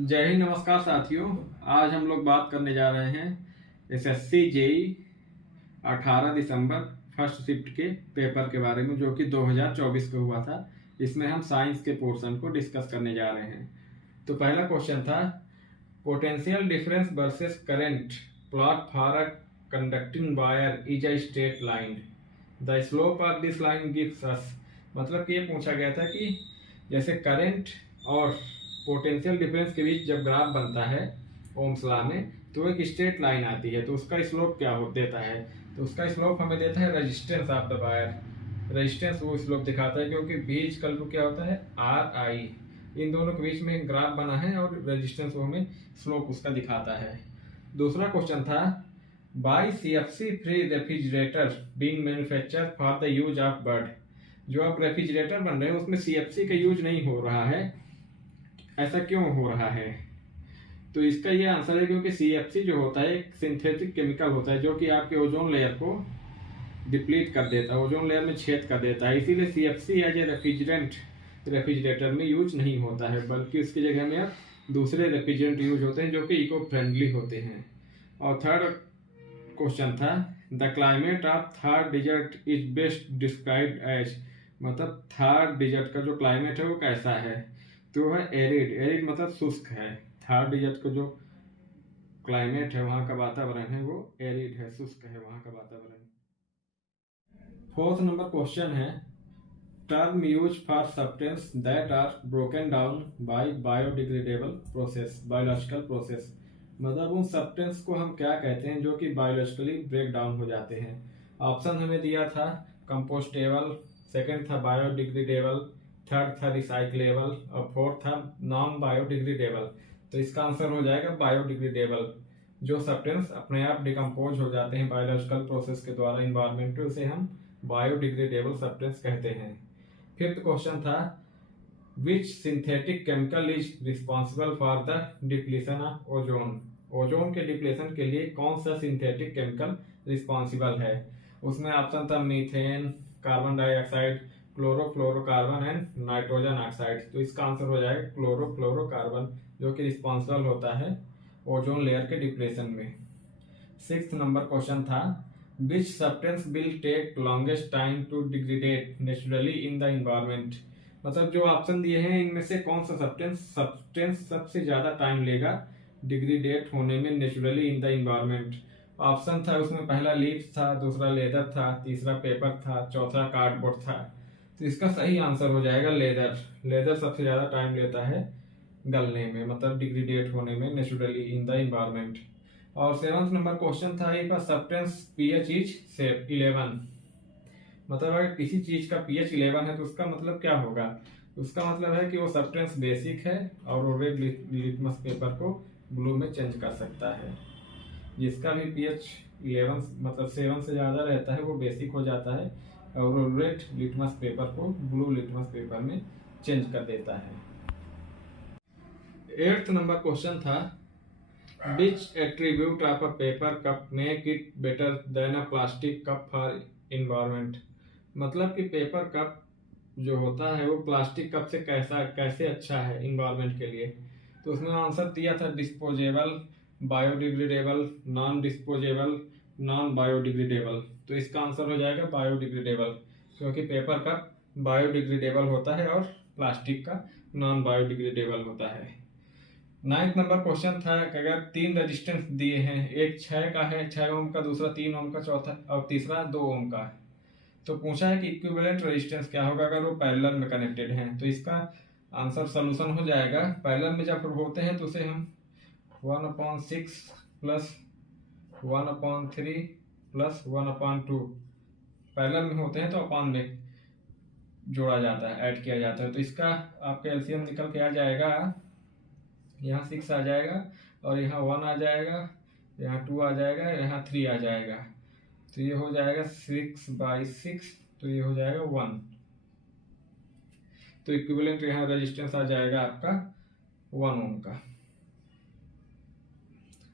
जय हिंद, नमस्कार साथियों। आज हम लोग बात करने जा रहे हैं एसएससी जेई 18 दिसंबर फर्स्ट शिफ्ट के पेपर के बारे में, जो कि 2024 को हुआ था। इसमें हम साइंस के पोर्शन को डिस्कस करने जा रहे हैं। तो पहला क्वेश्चन था, potential difference versus current plot for a conducting wire is a straight line, the slope of this line gives us. मतलब कि ये पूछा गया था कि जैसे करंट और पोटेंशियल डिफरेंस के बीच जब ग्राफ बनता है ओम्स लॉ में, तो एक स्ट्रेट लाइन आती है, तो उसका स्लोप क्या हो देता है? तो उसका स्लोप हमें देता है resistance of the wire. Resistance वो स्लोप दिखाता है, क्योंकि v इक्वल टू क्या होता है, आर आई। इन दोनों के बीच में ग्राफ बना है और रेजिस्टेंस वो हमें स्लोप उसका दिखाता है। दूसरा क्वेश्चन था, by CFC free refrigerator being manufacture for the use of bird. जो आप रेफ्रिजरेटर बन रहे हैं उसमें CFC का यूज नहीं हो रहा है, ऐसा क्यों हो रहा है? तो इसका ये आंसर है क्योंकि CFC जो होता है एक सिंथेटिक केमिकल होता है, जो कि आपके ओजोन लेयर को डिप्लीट कर देता है, ओजोन लेयर में छेद कर देता है। इसीलिए CFC as a refrigerant refrigerator में यूज नहीं होता है, बल्कि उसकी जगह में दूसरे रेफ्रिजरेंट यूज होते हैं जो कि इको फ्रेंडली होते हैं। और थर्ड क्वेश्चन था, the climate of Thar desert is best described as. मतलब थार डिजर्ट का जो क्लाइमेट है वो कैसा है? तो है एरिड। एरिड मतलब शुष्क है। थार डिजर्ट का जो क्लाइमेट है, वहाँ का वातावरण है, वो एरिड है, शुष्क है वहाँ का वातावरण। फोर्थ नंबर क्वेश्चन है, term use for substance that are broken down by biodegradable process, biological process. मतलब उन सब्सटेंस को हम क्या कहते हैं जो कि बायोलॉजिकली ब्रेक डाउन हो जाते हैं? ऑप्शन हमें दिया था कंपोस्टेबल, सेकंड था बायोडिग्रेडेबल, थर्ड था रिसाइक्लेबल और फोर्थ था नॉन बायोडिग्रेडेबल। तो इसका आंसर हो जाएगा बायोडिग्रेडेबल। जो सब्सटेंस अपने आप डिकम्पोज हो जाते हैं बायोलॉजिकल प्रोसेस के द्वारा इन्वायरमेंट में, उसे हम बायोडिग्रेडेबल सब्सटेंस कहते हैं। फिफ्थ क्वेश्चन था, which synthetic chemical is responsible for the depletion of ozone. Ozone के डिप्लीशन के लिए कौन सा सिंथेटिक केमिकल रिस्पॉन्सिबल है? उसमें ऑप्शन था methane, carbon dioxide, chlorofluorocarbon and nitrogen oxide. तो इसका आंसर हो जाएगा क्लोरोफ्लोरोकार्बन, जो कि रिस्पॉन्सिबल होता है ओजोन लेयर के डिप्लेशन में। सिक्स्थ नंबर क्वेश्चन था, which substance will take longest time to degradate naturally in the environment. मतलब जो ऑप्शन दिए हैं इनमें से कौन सा सब्सटेंस सबसे ज्यादा टाइम लेगा डिग्रेडेट होने में naturally in the environment? Option था उसमें, पहला लीव्स था, दूसरा लेदर था, तीसरा पेपर था, चौथा कार्डबोर्ड था। तो इसका सही आंसर हो जाएगा लेदर। लेदर सबसे ज्यादा टाइम लेता है गलने में, मतलब डिग्रेडेट होने में नेचुरली इन द इन्वायरमेंट। और सेवंथ नंबर क्वेश्चन था, एक सब्सटेंस पीएच इज 11। मतलब अगर किसी चीज का pH 11 है तो उसका मतलब क्या होगा? उसका मतलब है कि वो सब्सटेंस बेसिक है और वो रेड लिटमस पेपर को ब्लू में चेंज कर सकता है। जिसका भी pH 11 मतलब 7 से ज़्यादा रहता है वो बेसिक हो जाता है और वो रेड लिटमस पेपर को ब्लू लिटमस पेपर में चेंज कर देता है। एट्थ नंबर क्वेश्चन था, which attribute of a paper cup make it better than a plastic cup for environment. मतलब कि पेपर कप जो होता है वो प्लास्टिक कप से कैसे अच्छा है इन्वायरमेंट के लिए? तो उसमें आंसर दिया था disposable, biodegradable, non disposable, non biodegradable. तो इसका आंसर हो जाएगा बायोडिग्रेडेबल, क्योंकि पेपर कप बायोडिग्रेडेबल होता है और प्लास्टिक का नॉन बायोडिग्रेडेबल होता है। नाइन्थ नंबर क्वेश्चन था कि अगर तीन रेजिस्टेंस दिए हैं, एक 6 का है, 6 ओम का, दूसरा 3 ओम का, चौथा और तीसरा 2 ओम का है, तो पूछा है कि इक्विवेलेंट रेजिस्टेंस क्या होगा अगर वो पैरेलल में कनेक्टेड हैं। तो इसका आंसर सोल्यूशन हो जाएगा, पैरेलल में जब होते हैं तो उसे हम 1/6 प्लस 1/3 प्लस 1/2, पैरेलल में होते हैं तो अपान में जोड़ा जाता है, ऐड किया जाता है। तो इसका आपका एलसीएम निकल के आ जाएगा, यहाँ 6 आ जाएगा और यहाँ 1 आ जाएगा, यहाँ 2 आ जाएगा, यहाँ 3 आ जाएगा। तो ये हो जाएगा 6/6, तो ये हो जाएगा 1। तो इक्विवेलेंट यहाँ रेजिस्टेंस आ जाएगा आपका 1 ओम का।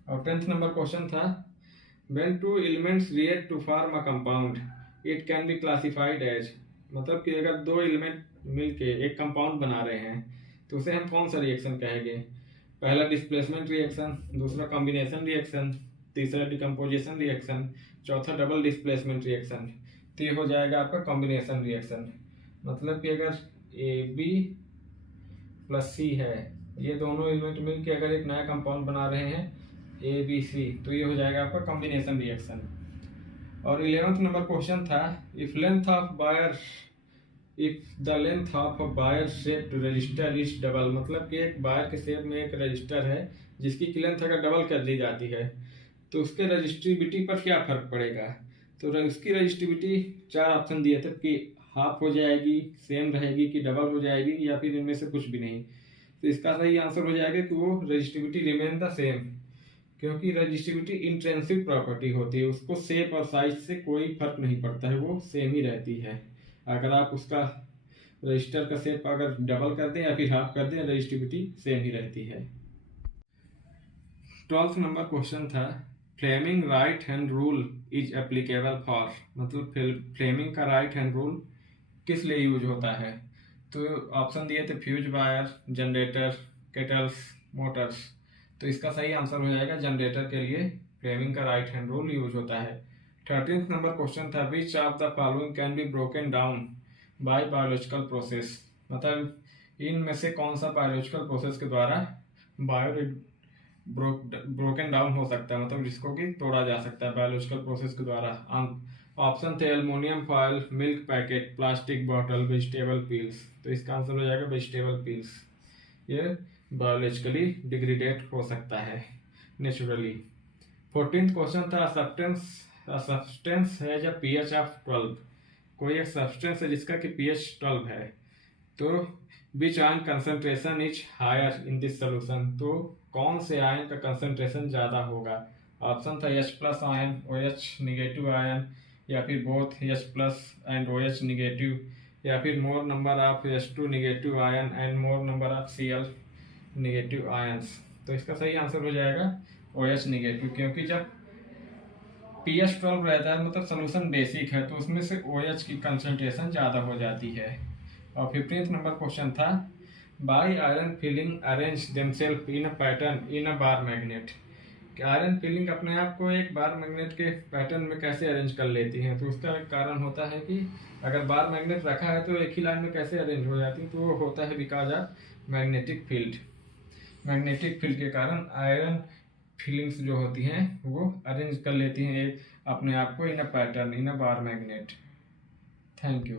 और 10th नंबर क्वेश्चन था, when two elements react to form a compound it can be classified as। मतलब कि अगर दो एलिमेंट मिलके एक कंपाउंड बना रहे हैं तो उसे हम कौन सा रिएक्शन कहेंगे? पहला डिस्प्लेसमेंट रिएक्शन, दूसरा कॉम्बिनेशन रिएक्शन, तीसरा डिकम्पोजिशन रिएक्शन, चौथा डबल डिस्प्लेसमेंट रिएक्शन। तो ये हो जाएगा आपका कॉम्बिनेशन रिएक्शन। मतलब कि अगर AB प्लस C है, ये दोनों एलिमेंट मिलकर अगर एक नया कंपाउंड बना रहे हैं ABC, तो ये हो जाएगा आपका कॉम्बिनेशन रिएक्शन। और 11th नंबर क्वेश्चन था, if the length of wire shaped register is double. मतलब कि एक बायर के शेप में एक रजिस्टर है जिसकी लेंथ अगर डबल कर दी जाती है तो उसके रजिस्टिविटी पर क्या फर्क पड़ेगा। तो उसकी रजिस्टिविटी 4 ऑप्शन दिए थे कि हाफ हो जाएगी, सेम रहेगी, कि डबल हो जाएगी, या फिर इनमें से कुछ भी नहीं। तो इसका सही आंसर हो जाएगा कि वो रजिस्टिविटी रिमेन द सेम, क्योंकि रजिस्टिविटी इंट्रिंसिक प्रॉपर्टी होती है, उसको शेप और साइज से कोई फर्क नहीं पड़ता है, वो सेम ही रहती है। अगर आप उसका रजिस्टर का शेप अगर डबल कर दें या फिर हाफ कर दें, रजिस्टिविटी सेम ही रहती है। 12th नंबर क्वेश्चन था, Fleming right hand rule is applicable for. मतलब फ्लेमिंग का राइट हैंड रूल किस लिए यूज होता है। तो ऑप्शन दिए थे fuse wire, generator, kettles, motors. तो इसका सही आंसर हो जाएगा जनरेटर के लिए फ्लेमिंग का राइट हैंड रूल यूज होता है। 13th नंबर क्वेश्चन था, which of the following can be broken down bye biological process. मतलब इनमें से कौन सा बायोलॉजिकल प्रोसेस के द्वारा ब्रोकन डाउन हो सकता है, मतलब जिसको कि तोड़ा जा सकता है बायोलॉजिकल प्रोसेस के द्वारा। ऑप्शन थे aluminium foil, milk packet, plastic bottle, vegetable peels. तो इसका आंसर हो जाएगा वेजिटेबल पील्स। ये बायोलॉजिकली डिग्रेडेट हो सकता है नेचुरली। 14th क्वेश्चन था, सब्सटेंस है जब pH ऑफ 12। कोई एक सब्सटेंस है जिसका कि pH 12 है, तो which ion concentration is higher in this solution. तो कौन से आयन का कंसंट्रेशन ज़्यादा होगा। ऑप्शन था H plus ion, OH negative ion, या फिर both H plus and OH negative, या फिर मोर number of H2 negative ion and more number of Cl negative ions. तो इसका सही आंसर हो जाएगा OH निगेटिव, क्योंकि जब pH 12 रहता है मतलब सोल्यूशन बेसिक है, तो उसमें से OH की कंसंट्रेशन ज़्यादा हो जाती है। और 15th नंबर क्वेश्चन था, by iron filing arrange themself in a pattern in a bar magnet. Iron filing अपने आप को एक बार मैग्नेट के पैटर्न में कैसे अरेंज कर लेती हैं। तो उसका एक कारण होता है कि अगर बार मैग्नेट रखा है तो एक ही लाइन में कैसे अरेंज हो जाती है। तो वो होता है because of magnetic field. Magnetic field के कारण आयरन फिलिंग्स जो होती हैं वो अरेंज कर लेती हैं एक अपने आप को in a pattern in a bar magnet. Thank you.